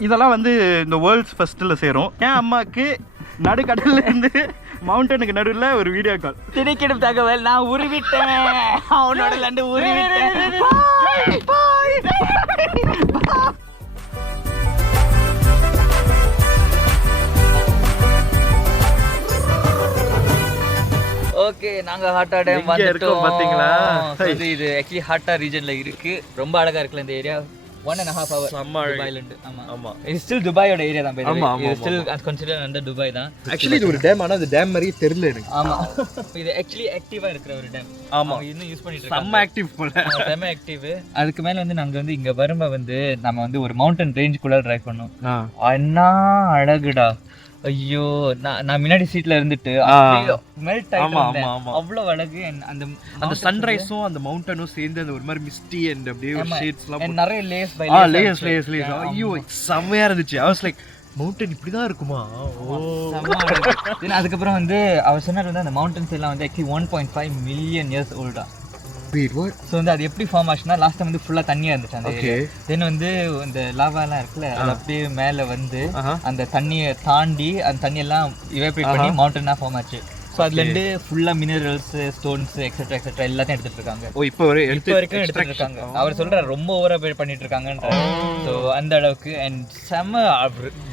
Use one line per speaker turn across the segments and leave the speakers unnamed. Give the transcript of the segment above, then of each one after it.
இதெல்லாம் வந்து இந்த வேர்ல்ட்ஸ் ஃபர்ஸ்ட்டில் சேரும். என் அம்மாவுக்கு நடுக்கடல்ல இருந்து மவுண்டனுக்கு நடுவில் ஒரு வீடியோ கால்
திணைக்கிடும் தகவல் நான் உருவிட்டேன். அவனோட லண்டு உருவிட்டேன். ஓகே நாங்க ஹாட்டா டேம் வந்துட்டோம்.
பாத்தீங்களா?
இது இது ஆக்சுவலி ஹாட்டா ரீஜன்ல இருக்கு. ரொம்ப அழகா இருக்குல்ல இந்த area one and half hour
செம்ம அழகு.
துபாயில இருந்து. ஆமா.
ஆமா.
இது ஸ்டில் துபாயோட ஏரியா தான் by the way.
ஆமா, ஆமா,
இது ஸ்டில் கன்சிடர் அண்டர் துபாய் தான்.
ஆக்சுவலி இது ஒரு டேம் ஆனால் அது டேம் மாதிரியே தெரியல எனக்கு.
ஆமா. இது ஆக்சுவலி ஆக்டிவா இருக்கிற ஒரு டேம்
ஆமா.
இன்னும் யூஸ் பண்ணிட்டு
செம்ம ஆக்டிவ் போல.
ஆமா, செம ஆக்டிவ் அதுக்கு மேல வந்து நாங்க வந்து இங்க வரும்போது வந்து நம்ம வந்து ஒரு மவுண்டன் ரேஞ்சுக்குள்ள டிரைவ் பண்ணோம். அண்ணா அழகுடா. ஐயோ நான் நான் முன்னாடி சீட்ல இருந்துட்டு. மெல்ட்
ஆமா,
ஆயிட்டு
ஆமா, ஆமா.
அவ்வளவு அழகு. அந்த
அந்த சன்ரைஸும் அந்த மவுண்டனும் சேர்ந்து அந்த ஒரு மாதிரி மிஸ்டி அண்ட் அப்படியே. ஷேட்ஸ்லாம்
நிறைய layers by
layers layers layers ஐயோ செம்மையா இருந்துச்சு. ஐ வாஸ் லைக் மவுண்டன் இப்படி தான் இருக்குமா ஓ.
அதுக்கப்புறம் வந்து அவர் சொன்னார் வந்து அந்த மவுண்டன்ஸ் எல்லாம் வந்து actually one point five million years ஓல்டா
wait what
so வந்து அது எப்படி ஃபார்ம் ஆச்சுன்னா லாஸ்ட் டைம் வந்து ஃபுல்லாக தண்ணியாக இருந்துச்சு அந்த
ஓகே
தென் வந்து இந்த லாவாலாம் இருக்குல்ல அது அப்படியே மேலே வந்து அந்த தண்ணியை தாண்டி அந்த தண்ணியெல்லாம் இவேப்ரேட் பண்ணி மவுண்டனாக ஃபார்ம் ஆச்சு. ஸோ அதுலேருந்து ஃபுல்லாக மினரல்ஸ் ஸ்டோன்ஸ் எக்ஸெட்ரா எக்ஸெட்ரா எல்லாத்தையும் எடுத்துட்டு இருக்காங்க.
ஓ இப்போ வரை
இப்போ வரைக்கும் எடுத்துட்டு இருக்காங்க. அவர் சொல்றாரு ரொம்ப ஓவரா பண்ணிட்டு இருக்காங்கன்ற ஸோ அந்த அளவுக்கு அண்ட் செம்ம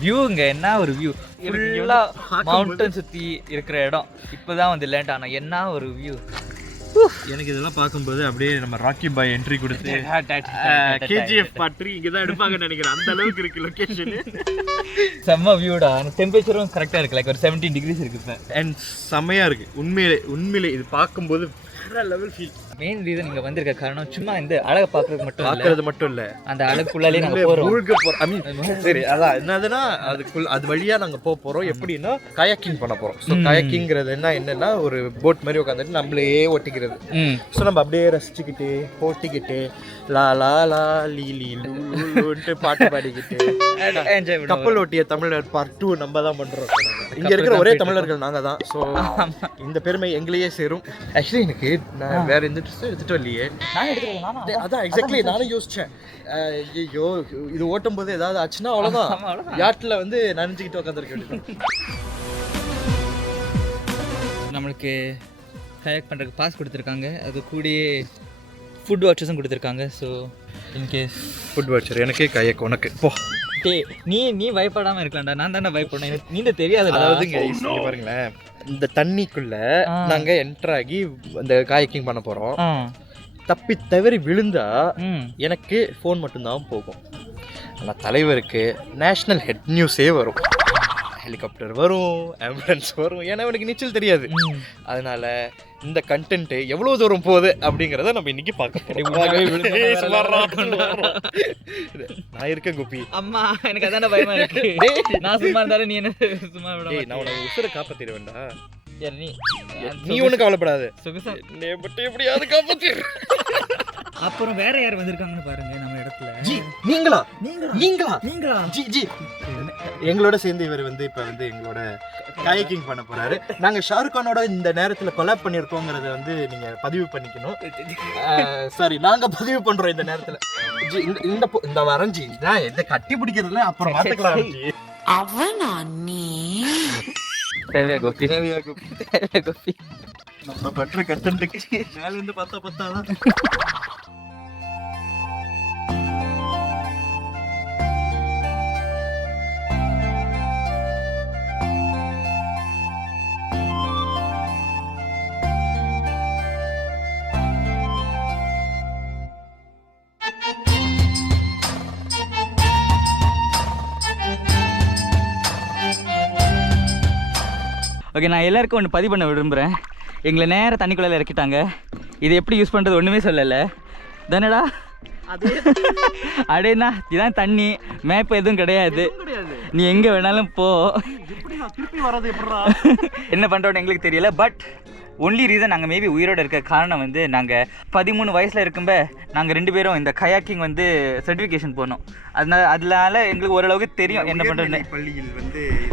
வியூங்க என்ன ஒரு வியூ ஃபுல்லா மவுண்டன் சுத்தி இருக்கிற இடம். இப்போதான் வந்து லேண்ட் ஆனா என்ன ஒரு வியூ
எனக்கு இதெல்லாம் பார்க்கும்போது அப்படியே நம்ம ராக்கி பாய் என்ட்ரி கொடுத்து கேஜிஎஃப் பாட்ரி இங்கே தான் எடுப்பாங்கன்னு நினைக்கிறேன். அந்த அளவுக்கு இருக்கு லொக்கேஷன்
செம்ம வியூடா டெம்பரேச்சரும் கரெக்டா இருக்கு. லைக் ஒரு செவன்டீன் டிகிரிஸ் இருக்கு இப்போ.
அண்ட் செம்மையா இருக்கு. உண்மையிலே உண்மையிலே இது பார்க்கும்போது வேற லெவல் ஃபீல்
மெயின் ரீசன் இங்க வந்திருக்க காரணம் சும்மா இந்த அழகை பார்க்கறதுக்கு மட்டும் இல்ல.
பார்க்கறது மட்டும் இல்ல.
அந்த அழகுக்குள்ளாலே நாங்க போறோம்.
மூழ்க போறோம். ஐ மீன் சரி அதான். என்னதுன்னா அதுக்குள்ள அது வழியா நாங்க போக போறோம். எப்படின்னா கயாக்கிங் பண்ண போறோம். ஸோ கயாக்கிங்கிறது என்ன என்னன்னா ஒரு போட் மாதிரி உட்காந்துட்டு நம்மளே ஓட்டிக்கிறது. ஸோ நம்ம அப்படியே ரசிச்சுக்கிட்டு ஓட்டிக்கிட்டு லா லா லா லீ லீ லூன்ட்டு பாட்டு பாடிக்கிட்டு. கப்பல் ஓட்டிய தமிழர் பார்ட் டூ நம்ம தான் பண்றோம். இங்க இருக்கிற ஒரே தமிழர்கள் நாங்க தான். ஸோ இந்த பெருமை எங்களையே சேரும். ஆக்சுவலி எனக்கு நான் வேற எந்த ட்ரெஸ்ஸும் எடுத்துட்டு வரலையே.
நான்
அதான் எக்ஸாக்ட்லி நானும் யோசிச்சேன். ஐயோ இது ஓட்டும் போது ஏதாவது ஆச்சுன்னா அவ்வளவுதான். யாட்ல வந்து நனைஞ்சுக்கிட்டு உட்காந்துருக்க
நம்மளுக்கு கயாக் பண்ணுறதுக்கு பாஸ் கொடுத்துருக்காங்க. அது கூடயே ஃபுட் வாட்சஸும் கொடுத்துருக்காங்க. ஸோ இன்கேஸ்
ஃபுட் வாட்சர் எனக்கே கையக்கு உனக்கு. போ.
டே நீ நீ பயப்படாமல் இருக்கலாம்டா. நான் தானே பயப்படணும். எனக்கு நீண்ட தெரியாது
அதாவது இங்க பாருங்களேன் இந்த தண்ணிக்குள்ள. நாங்க என்டர் ஆகி அந்த காயக்கிங் பண்ண போறோம். தப்பி தவறி விழுந்தா எனக்கு ஃபோன் மட்டும்தான் போகும். ஆனால் தலைவருக்கு நேஷ்னல் ஹெட் நியூஸே வரும். ஹெலிகாப்டர் வரும் ஆம்புலன்ஸ் வரும். ஏன்னா அவனுக்கு நீச்சல் தெரியாது. அதனால இந்த கண்டென்ட் எவ்வளவு தூரம் போகுது அப்படிங்கறத நம்ம இன்னைக்கு பார்க்க. நான் இருக்கேன் குப்பி.
அம்மா எனக்கு அதான பயமா இருக்கு. நான் சும்மா இருந்தாலும் நீ என்ன சும்மா
நான் உனக்கு உசுரை காப்பாத்திட வேண்டாம்
நீ
நீ ஒண்ணு கவலைப்படாத. எப்படியாவது காப்பாத்திடு
அப்புறம் வேற யார் வந்திருக்காங்கன்னு பாருங்க நம்ம இடத்துல.
ஜி நீங்களா?
நீங்களா?
நீங்களா?
நீங்களா?
ஜி ஜி. எங்களோட சேர்ந்து இவர் வந்து இப்ப வந்து எங்களோட காயக்கிங் பண்ண போறாரு. நாங்க ஷாருக் கானோட இந்த நேரத்துல கொலாப் பண்ணிருக்கோங்கறத வந்து நீங்க பதிவு பண்ணிக்கணும். சாரி நாங்க பதிவு பண்றோம் இந்த நேரத்துல. ஜி இந்த இந்த இந்த வரேன் ஜி. நான் இதை கட்டி பிடிக்கிறதுல அப்புறம் பாத்துக்கலாம் ஜி.
அவனா நீ?
ತೇವೆ ಗೋಪಿ
ತೇವೆ ಗೋಪಿ
ನಮ್ಮ ಭಟ್ರ ಕತ್ತಂಡಕ್ಕೆ ಮೇಲಿಂದ ಪತ್ತ ಪತ್ತ ಅದ.
ஓகே நான் எல்லாருக்கும் ஒன்று பதிவு பண்ண விரும்புகிறேன் எங்களை நேராக தண்ணிக்குள்ளே இறக்கிட்டாங்க. இது எப்படி யூஸ் பண்ணுறது ஒன்றுமே சொல்லலை. தானடா? அடேண்ணா இதுதான் தண்ணி. மேப் எதுவும் கிடையாது. நீ எங்கே வேணாலும் போ. என்ன பண்ணுறோன்னு எங்களுக்கு தெரியல. பட் ஒன்லி ரீசன் நாங்கள் மேபி உயிரோட இருக்க காரணம் வந்து நாங்கள் பதிமூணு வயசில் இருக்கும்ப நாங்கள் ரெண்டு பேரும் இந்த கயாக்கிங் வந்து சர்டிஃபிகேஷன் போனோம். அதனால அதனால எங்களுக்கு ஓரளவுக்கு தெரியும் என்ன
உயர்நிலைப் பள்ளியில் வந்து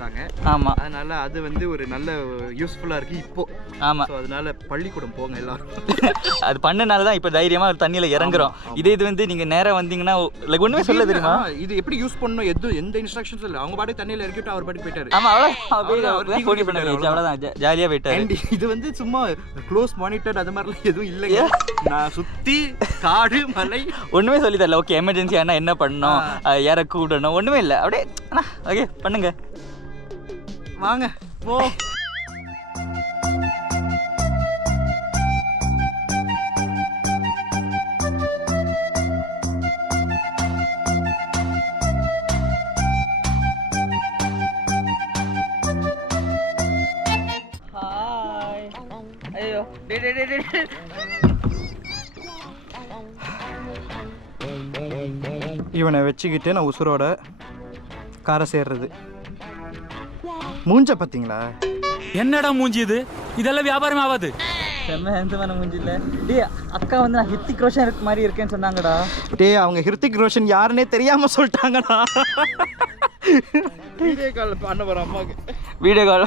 கொடுத்தாங்க.
ஆமா.
அதனால அது வந்து ஒரு நல்ல யூஸ்ஃபுல்லா இருக்கு இப்போ.
ஆமா.
ஸோ அதனால பள்ளிக்கூடம் போங்க எல்லாரும்.
அது பண்ணனால தான் இப்போ தைரியமா தண்ணியில இறங்குறோம். இதே இது வந்து நீங்க நேரா வந்தீங்கன்னா லைக் ஒண்ணுமே சொல்ல தெரியுமா?
இது எப்படி யூஸ் பண்ணணும்? எது எந்த இன்ஸ்ட்ரக்ஷன்ஸ் இல்லை. அவங்க பாட்டு தண்ணியில இறக்கிட்டு அவர் பாட்டு போயிட்டாரு.
ஆமா அவ்வளோ
அவர்
போட்டி
குடிக்க
பண்ண
போயிட்டாரு,
அவ்வளோதான் ஜாலியா போயிட்டாரு.
இது வந்து சும்மா க்ளோஸ் மானிட்டர் அது மாதிரிலாம் எதுவும் இல்லைங்க. நான் சுத்தி காடு மலை.
ஒண்ணுமே சொல்லி தரல. ஓகே எமர்ஜென்சி ஆனா என்ன பண்ணணும்? யாரை கூடணும்? ஒண்ணுமே இல்லை. அப்படியே ஓகே பண்ணுங்க.
வாங்க போ.
ஐயோ டே டே டே டே
இவனை வச்சுக்கிட்டு நான் உசுரோட காரை சேர்றது. மூஞ்ச பார்த்தீங்களா?
என்னடா மூஞ்சி இது? இதெல்லாம் வியாபாரம் ஆகாது.
செம்ம ஹேண்ட்ஸமான மூஞ்சில டேய் அக்கா வந்து நான் ஹித்திக் ரோஷன் இருக்க மாதிரி இருக்கேன்னு சொன்னாங்கடா.
டேய் அவங்க ஹிருத்திக் ரோஷன் யாருன்னே தெரியாம சொல்லிட்டாங்கடா. வீடியோ கால் பண்ண போற அம்மாக்கு.
வீடியோ கால்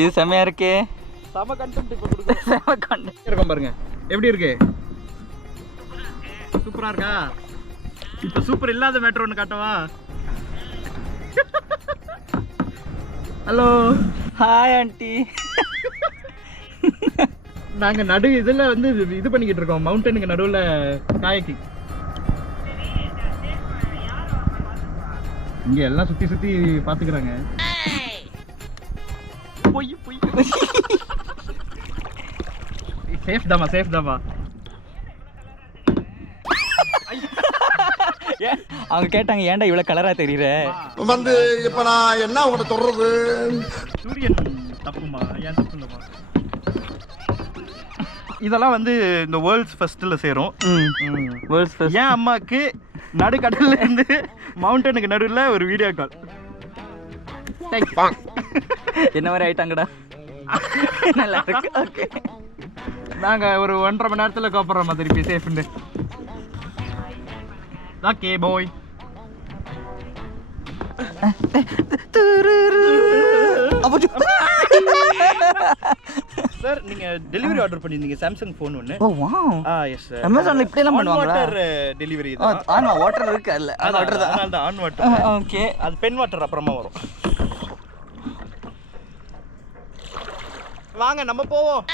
இது செம்மையா இருக்கே.
செம கண்டென்ட் இப்போ கொடுக்க
செம்ம கண்டு
இருக்கும் பாருங்க. எப்படி இருக்கு? சூப்பரா இருக்கா? இப்போ சூப்பர் இல்லாத மேட்ரு ஒன்று காட்டவா? ஹலோ
ஹாய் ஆண்டி
நாங்க நடு இதுல வந்து இது- இது பண்ணிக்கிட்டு இருக்கோம். மவுண்டனுக்கு நடுவுல காயக்கி இங்க எல்லாம் சுத்தி சுத்தி பாத்துக்கிறாங்க. பொய் பொய். சேஃப் தாமா சேஃப் தாமா
அவங்க கேட்டாங்க ஏன்டா இவ்வளவு கலரா தெரியுற?
வந்து இப்ப நான் என்ன உங்கள்கிட்ட சொல்றது
சூரியன் தப்புமா? ஏன் தப்பு இல்லைமா இதெல்லாம் வந்து இந்த வேர்ல்ட்ஸ் ஃபர்ஸ்ட்ல சேரும்.
வேர்ல்ட்ஸ் ஃபர்ஸ்ட்
ஏன் அம்மாக்கு நடுக்கடல்ல இருந்து மவுண்டனுக்கு நடுவில் ஒரு வீடியோ கால்
என்ன மாதிரி ஆயிட்டாங்கடா? நல்லா இருக்கு. ஓகே
நாங்க ஒரு ஒன்றரை மணி நேரத்துல கோப்படுறோம் திருப்பி சேஃப்னு ஓகே பாய் சார் நீங்க டெலிவரி ஆர்டர் பண்ணிருந்தீங்க சாம்சங் ஃபோன் ஒன்று
oh wow
ah yes sir
அமேசான்ல இப்படி எல்லாம் பண்ணுவாங்களா?
வாட்டர் டெலிவரி
ஓ, ஆமா வாட்டர் இருக்கு வாட்டர் தான்.
அதனால தான் ஆன் வாட்டர்
ஓகே
அது பென் வாட்டர் அப்புறமா வரும். வாங்க நம்ம போவோம்.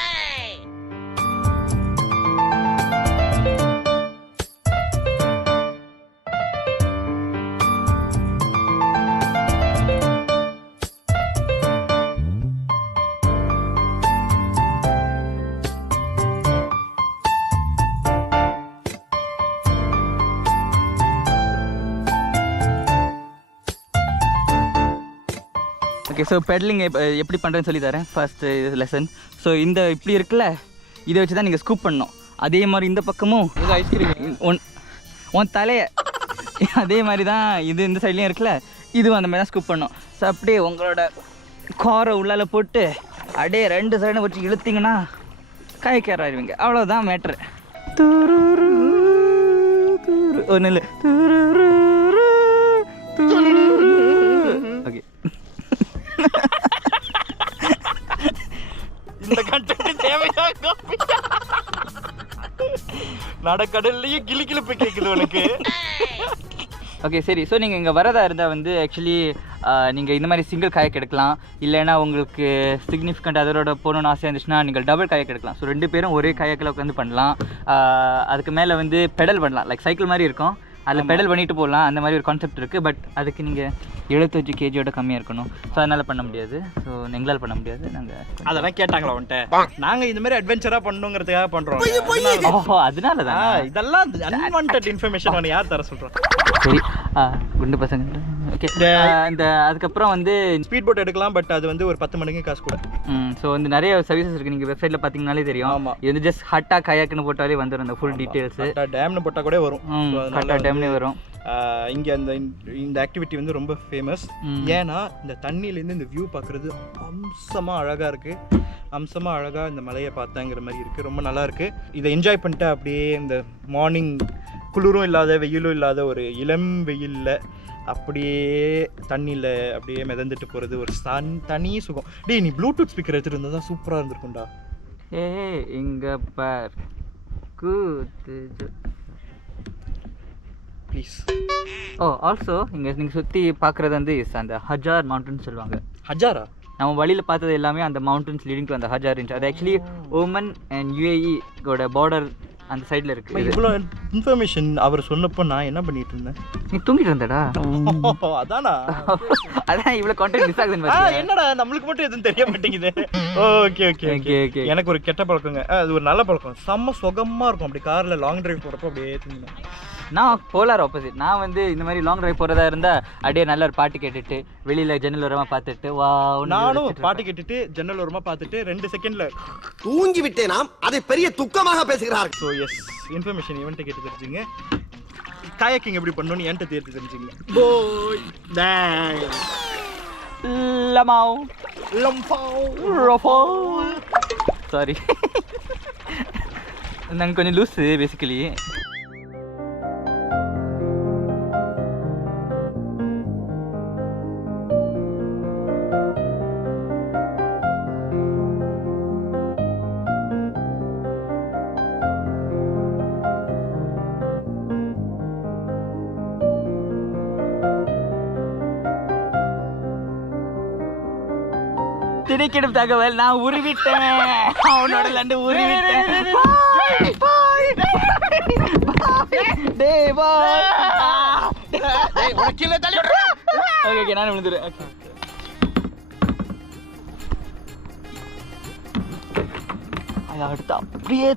ஸோ பெடலிங் எப்படி பண்ணுறேன்னு சொல்லி தரேன். ஃபர்ஸ்ட் லெசன் ஸோ இந்த இப்படி இருக்குல்ல இதை வச்சு தான் நீங்கள் ஸ்கூப் பண்ணணும். அதே மாதிரி இந்த பக்கமும்
ஐஸ்கிரீம்
உன் உன் தலையை. அதே மாதிரி தான் இது இந்த சைட்லேயும் இருக்குல்ல இதுவும் அந்த மாதிரி தான் ஸ்கூப் பண்ணணும். ஸோ அப்படியே உங்களோட காரை உள்ளால போட்டு அப்படியே ரெண்டு சைடும் வச்சு இழுத்தீங்கன்னா காய்க்கார ஆயிடுவீங்க அவ்வளோதான் மேட்ரு ஒன்றும் இல்லை. ஓகே
நடக்கடல்லையும் கிளி கிளிப்பு கேட்குது உனக்கு.
ஓகே சரி. ஸோ நீங்கள் இங்கே வரதா இருந்தால் வந்து ஆக்சுவலி நீங்கள் இந்த மாதிரி சிங்கிள் காயக் எடுக்கலாம். இல்லைன்னா உங்களுக்கு சிக்னிஃபிகண்ட் அதோட போகணும்னு ஆசையாக இருந்துச்சுன்னா நீங்கள் டபுள் காயக் எடுக்கலாம். ஸோ ரெண்டு பேரும் ஒரே காயக்கில் உட்காந்து பண்ணலாம். அதுக்கு மேலே வந்து பெடல் பண்ணலாம். லைக் சைக்கிள் மாதிரி இருக்கும். அதில் பெடல் பண்ணிட்டு போகலாம் அந்த மாதிரி ஒரு கான்செப்ட் இருக்குது பட் அதுக்கு நீங்கள் எழுபத்தஞ்சு கேஜியோட கம்மியாக இருக்கணும். ஸோ அதனால் பண்ண முடியாது. ஸோ எங்களால் பண்ண முடியாது. நாங்கள்
அதெல்லாம் கேட்டாங்களா உன்ட்ட நாங்க இந்த மாதிரி அட்வென்ச்சரா பண்ணணுங்கிறதுக்காக பண்றோம்.
ஓஹோ அதனால தான்
இதெல்லாம் அன்வான்ட் இன்ஃபர்மேஷன் யார் தர சொல்றோம்
சரி. குண்டு பசங்க. ஓகே இந்த அதுக்கப்புறம் வந்து
ஸ்பீட் போட் எடுக்கலாம் பட் அது வந்து ஒரு பத்து மணிக்கு காசு கூட.
ஸோ வந்து நிறைய சர்வீசஸ் இருக்குது நீங்கள் வெப்சைட்டில் பார்த்தீங்கனாலே தெரியும்.
ஆமா.
இது வந்து ஜஸ்ட் ஹட்டா கயாக்குன்னு போட்டாலே வந்துடும் அந்த ஃபுல் டீட்டெயில்ஸு
டேம்னு போட்டா கூட வரும்.
ஹட்டா டைம்லேயே வரும்.
இங்க அந்த இந்த- ஆக்டிவிட்டி வந்து ரொம்ப ஃபேமஸ். ஏன்னா இந்த தண்ணியிலேருந்து இந்த வியூ பார்க்குறது அம்சமா அழகா இருக்கு. அம்சமா அழகா இந்த மலையை பார்த்தாங்கிற மாதிரி இருக்கு. ரொம்ப நல்லா இருக்கு. இதை என்ஜாய் பண்ணிட்டு அப்படியே இந்த மார்னிங் குளிரும் இல்லாத வெயிலும் இல்லாத ஒரு இளம் வெயில்ல அப்படியே தண்ணியில் அப்படியே மிதந்துட்டு போகிறது ஒரு சன் தனி சுகம். டேய் நீ ப்ளூடூத் ஸ்பீக்கர் எடுத்துகிட்டு இருந்தால் தான் சூப்பராக இருந்திருக்கும்டா.
ஏ இங்க பார்.
ப்ளீஸ்
ஓ ஆல்சோ இங்கே நீங்கள் சுற்றி பார்க்குறது வந்து is அந்த ஹஜார் மவுண்டன் சொல்லுவாங்க.
ஹஜாரா
நம்ம வழியில் பார்த்தது எல்லாமே அந்த மவுண்டன்ஸ் லீடிங் டு அந்த ஹஜார் இருந்துச்சு அது actually Oman and UAE border அந்த சைடில் இருக்குது இது.
இவ்வளோ இன்ஃபர்மேஷன் அவர் சொன்னப்போ நான் என்ன பண்ணிட்டு இருந்தேன்?
நீ தூங்கிட்டு இருந்தடா.
அதானா?
அதான் இவ்வளோ கான்டென்ட் மிஸ் ஆகுதுன்னு?
என்னடா நம்மளுக்கு மட்டும் எதுவும் தெரிய மாட்டேங்குது. Okay okay
Okay, okay.
எனக்கு ஒரு கெட்ட பழக்கங்க. அது ஒரு நல்ல பழக்கம். செம்ம சுகமா இருக்கும். அப்படி கார்ல லாங் டிரைவ் போறப்ப அப்படியே தூங்கணும்
நான் போலார் ஆப்போசிட் நான் வந்து இந்த மாதிரி லாங் டிரைவ் போகிறதா இருந்தால் அப்படியே நல்ல ஒரு பாட்டு கேட்டுட்டு வெளியில் ஜன்னல் ஓரமாக பார்த்துட்டு வா
நானும் பாட்டு கேட்டுட்டு ஜன்னல் ஓரமா பார்த்துட்டு ரெண்டு செகண்ட்ல
தூங்கி விட்டேனாம் அதை பெரிய துக்கமாக பேசுகிறார்கள்.
ஸோ எஸ் இன்ஃபர்மேஷன் இவன்ட்ட கேட்டு தெரிஞ்சுங்க. காயக்கிங் எப்படி பண்ணணும்னு என்கிட்ட தேர்த்து தெரிஞ்சுங்க. பாய்
லமாவ் ரஃபோ சாரி நாங்கள் கொஞ்சம் லூஸு பேசிக்கலி திரைக்கிடும் தகவல் நான் உருவிட்டேன். அவனோட லண்டு உருவிட்டேன். நான் அது அடுத்து அப்படியே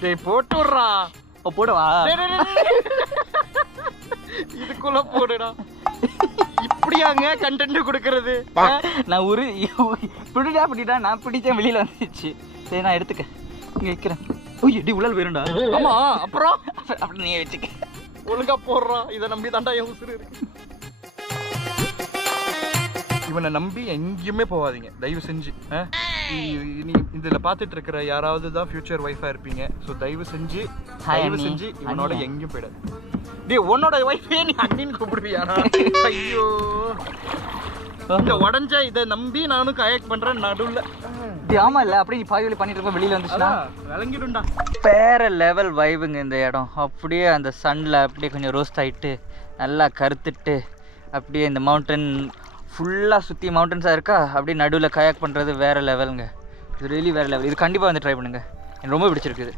டேய். போட்டு விட்றா.
ஓ போடவா?
இதுக்குள்ள போடுடா. இப்படியாங்க கண்டென்ட் கொடுக்கறது?
நான் உரு பிடிடா பிடிடா நான் பிடிச்சேன் வெளியில வந்துச்சு சரி நான் எடுத்துக்க. இங்க வைக்கிறேன். உய் எடி உள்ளல் போயிருண்டா
ஆமா அப்புறம்?
அப்படி நீ வச்சுக்க.
ஒழுங்கா போடுறான் இதை நம்பி தாண்டா என் உசுறு இருக்கு. இவனை நம்பி எங்கேயுமே போகாதீங்க. தயவு செஞ்சு நீ இதில் பார்த்துட்டு இருக்கிற யாராவது தான் ஃபியூச்சர் ஒய்ஃபாக இருப்பீங்க. ஸோ தயவு செஞ்சு தயவு. செஞ்சு இவனோட? எங்கேயும் போயிடாது உன்னோட ஒய்ஃபே நீ அண்ணின்னு கூப்பிடுவியாடா? ஐயோ. இந்த உடஞ்ச இதை நம்பி நானும் கயக் பண்றேன் நடுவில்.
ஆமா இல்ல அப்படியே நீ பாதி வழி பண்ணிட்டு இருக்க வெளியில வந்துச்சுன்னா?
விளங்கிடும்டா.
வேற லெவல் வைபுங்க இந்த இடம். அப்படியே அந்த சன்ல அப்படியே கொஞ்சம் ரோஸ்ட் ஆயிட்டு நல்லா கருத்துட்டு அப்படியே இந்த மவுண்டன் ஃபுல்லாக சுற்றி மவுண்டன்ஸாக இருக்கா? அப்படியே நடுவில் கயாக் பண்ணுறது வேற லெவலுங்க இது ரியலி வேற லெவல் இது கண்டிப்பாக வந்து ட்ரை பண்ணுங்க. எனக்கு ரொம்ப பிடிச்சிருக்குது.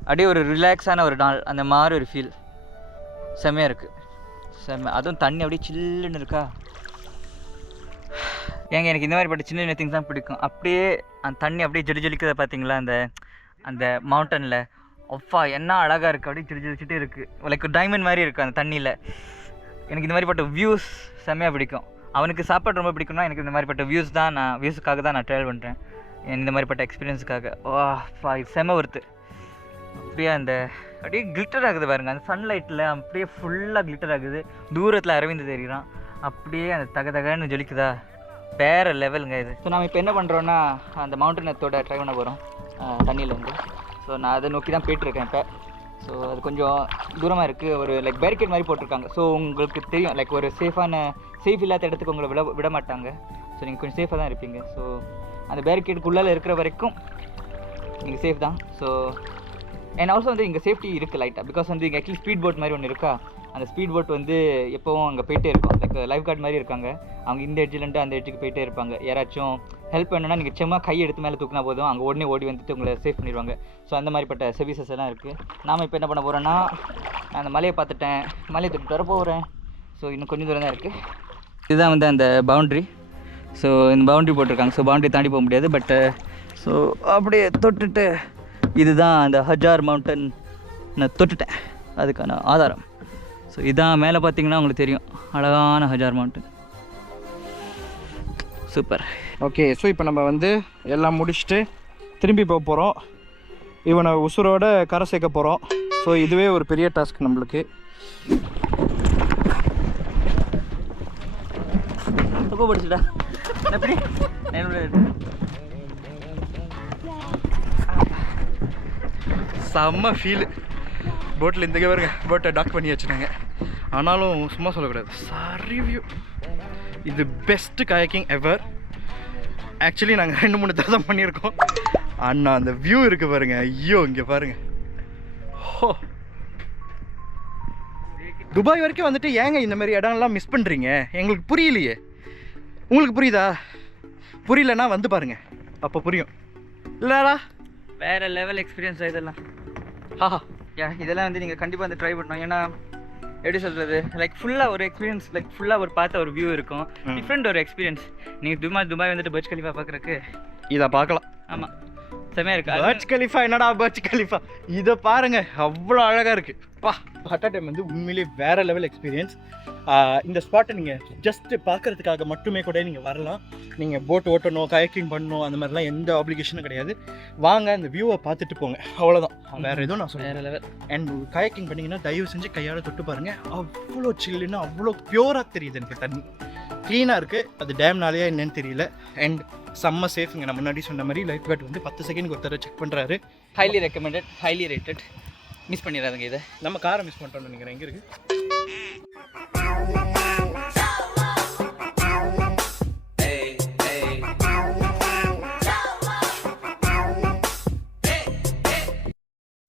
அப்படியே ஒரு ரிலாக்ஸான ஒரு நாள் அந்த மாதிரி ஒரு ஃபீல் செம்மையாக இருக்குது செம்ம அதுவும் தண்ணி அப்படியே சில்லுன்னு இருக்கா? ஏங்க எனக்கு இந்த மாதிரி பட்ட சின்ன சின்ன திங்ஸ் தான் பிடிக்கும். அப்படியே அந்த தண்ணி அப்படியே ஜொலி ஜொலிக்கிறத பார்த்தீங்களா அந்த அந்த மவுண்டனில் அப்பா என்ன அழகாக இருக்குது அப்படியே ஜொலி ஜொலிச்சுட்டே இருக்குது லைக் டைமண்ட் மாதிரி இருக்குது அந்த தண்ணியில். எனக்கு இந்த மாதிரிப்பட்ட வியூஸ் செம்மையாக பிடிக்கும். அவனுக்கு சாப்பாடு ரொம்ப பிடிக்கும்னா எனக்கு இந்த மாதிரிப்பட்ட வியூஸ் தான் நான் வியூஸுக்காக தான் நான் ட்ராவல் பண்ணுறேன் இந்த மாதிரிப்பட்ட எக்ஸ்பீரியன்ஸுக்காக வா ஃபா செம்ம ஒருத்து அப்படியே அந்த அப்படியே கிளிட்டர் ஆகுது பாருங்க. அந்த சன்லைட்டில் அப்படியே ஃபுல்லாக கிளிட்டர் ஆகுது. தூரத்தில் அரவிந்த் தெரியுறான். அப்படியே அந்த தக தகன்னு ஜொலிக்குதா? வேற லெவலுங்க இது. ஸோ நம்ம இப்போ என்ன பண்ணுறோன்னா அந்த மவுண்டனத்தோட ட்ரை பண்ண போகிறோம் தண்ணியில் வந்து ஸோ நான் அதை நோக்கி தான் போயிட்டுருக்கேன் இப்போ. ஸோ அது கொஞ்சம் தூரமாக இருக்குது ஒரு லைக் பேரிகேட் மாதிரி போட்டிருக்காங்க. ஸோ உங்களுக்கு தெரியும். லைக் ஒரு சேஃபான சேஃப் இல்லாத இடத்துக்கு உங்களை விட விட மாட்டாங்க. ஸோ நீங்கள் கொஞ்சம் சேஃபாக தான் இருப்பீங்க. ஸோ அந்த பேரிகேட்டுக்குள்ளால் இருக்கிற வரைக்கும் நீங்கள் சேஃப் தான். ஸோ அண்ட் ஆல்சோ வந்து இங்கே சேஃப்டி இருக்குது லைட்டாக பிகாஸ் வந்து இங்கே ஆக்சுவலி ஸ்பீட் போட் மாதிரி ஒன்று இருக்கா? அந்த ஸ்பீட் போட் வந்து எப்போவும் அங்கே போயிட்டே இருக்கும். லைக் லைஃப் கார்டு மாதிரி இருக்காங்க. அவங்க இந்த எட்ஜிலேருந்து அந்த எட்ஜுக்கு போயிட்டே இருப்பாங்க. யாராச்சும் ஹெல்ப் பண்ணணும்னா நீங்கள் சும்மா கை எடுத்து மேலே தூக்கினா போதும். அங்கே உடனே ஓடி வந்துட்டு உங்களை சேஃப் பண்ணிடுவாங்க. ஸோ அந்த மாதிரிப்பட்ட சர்வீசஸ் எல்லாம் இருக்குது நாம் இப்போ என்ன பண்ண போகிறோன்னா நான் அந்த மலையை பார்த்துட்டேன். மலையை தொட்டு வர போகிறேன் ஸோ இன்னும் கொஞ்சம் தூரம் தான் இருக்குது இதுதான் வந்து அந்த பவுண்ட்ரி ஸோ இந்த பவுண்ட்ரி போட்டிருக்காங்க. ஸோ பவுண்ட்ரி தாண்டி போக முடியாது. பட்டு ஸோ அப்படியே தொட்டுட்டு இதுதான் அந்த ஹஜார் மவுண்டன் நான் தொட்டுட்டேன். அதுக்கான ஆதாரம். ஸோ இதான் மேலே பார்த்தீங்கன்னா உங்களுக்கு தெரியும். அழகான Hajar mountain. Super
okay so இப்போ நம்ம வந்து எல்லாம் முடிச்சுட்டு திரும்பி போக போகிறோம் இவனை உசுரோட கரை சேர்க்க போகிறோம் ஸோ இதுவே ஒரு பெரிய டாஸ்க் நம்மளுக்கு.
படிச்சுடா எப்படி?
செம்ம ஃபீல் போட்டில் இந்த பாருங்க போட்டை டாக் பண்ணி வச்சுனாங்க ஆனாலும் சும்மா சொல்லக்கூடாது. சாரி வியூ இது பெஸ்ட் கயக்கிங் எவர் ஆக்சுவலி நாங்கள் ரெண்டு மூணு தடவை பண்ணியிருக்கோம். அண்ணா அந்த வியூ இருக்கு பாருங்க. ஐயோ இங்கே பாருங்க. ஹோ. துபாய் வரைக்கும் வந்துட்டு ஏங்க இந்த மாதிரி இடம்லாம் மிஸ் பண்ணுறீங்க எங்களுக்கு புரியலையே. உங்களுக்கு புரியுதா? புரியலன்னா வந்து பாருங்க. அப்போ புரியும். இல்லடா.
வேற லெவல் எக்ஸ்பீரியன்ஸ் இதெல்லாம்.
ஹாஹா
யா இதெல்லாம் வந்து நீங்கள் கண்டிப்பாக வந்து ட்ரை பண்ணணும். ஏன்னா எப்படி சொல்கிறது லைக் ஃபுல்லாக ஒரு எக்ஸ்பீரியன்ஸ் லைக் ஃபுல்லாக ஒரு பார்த்த ஒரு வியூ இருக்கும். டிஃப்ரெண்ட் ஒரு எக்ஸ்பீரியன்ஸ் நீங்கள் துபாய் துபாய் வந்துட்டு பர்ஜ் கலிஃபா பார்க்குறக்கு
இதை பார்க்கலாம்.
ஆமாம் செமையாக இருக்கு.
பர்ஜ் கலிஃபா என்னடா பர்ஜ் கலிஃபா இதை பாருங்க அவ்வளோ அழகாக இருக்கு. பா ஹட்டா டைம் வந்து உண்மையிலேயே வேற லெவல் எக்ஸ்பீரியன்ஸ் இந்த ஸ்பாட்டை நீங்கள் ஜஸ்ட் பார்க்கறதுக்காக மட்டுமே கூட நீங்கள் வரலாம். நீங்கள் போட் ஓட்டணும் கயக்கிங் பண்ணணும் அந்த மாதிரிலாம் எந்த ஆப்ளிகேஷனும் கிடையாது. வாங்க இந்த வியூவை பார்த்துட்டு போங்க. அவ்வளோதான் வேற எதுவும் நான் சொல்கிறேன் அண்ட் கயக்கிங் பண்ணீங்கன்னா தயவு செஞ்சு கையால் தொட்டு பாருங்க. அவ்வளோ சில்லுன்னு அவ்வளோ பியூராக தெரியுது எனக்கு தண்ணி. க்ளீனாக இருக்குது அது டேம்னாலேயா என்னன்னு தெரியல. அண்ட் செம்ம சேஃப்ங்க நான் முன்னாடி சொன்ன மாதிரி லைஃப் கார்டு வந்து பத்து செகண்ட் ஒரு தடவை செக் பண்ணுறாரு
highly recommended highly rated miss பண்ணிடாதுங்க இதை.
நம்ம காரை மிஸ் பண்ணிட்டோம்னு நினைக்கிறேன். எங்கே இருக்குது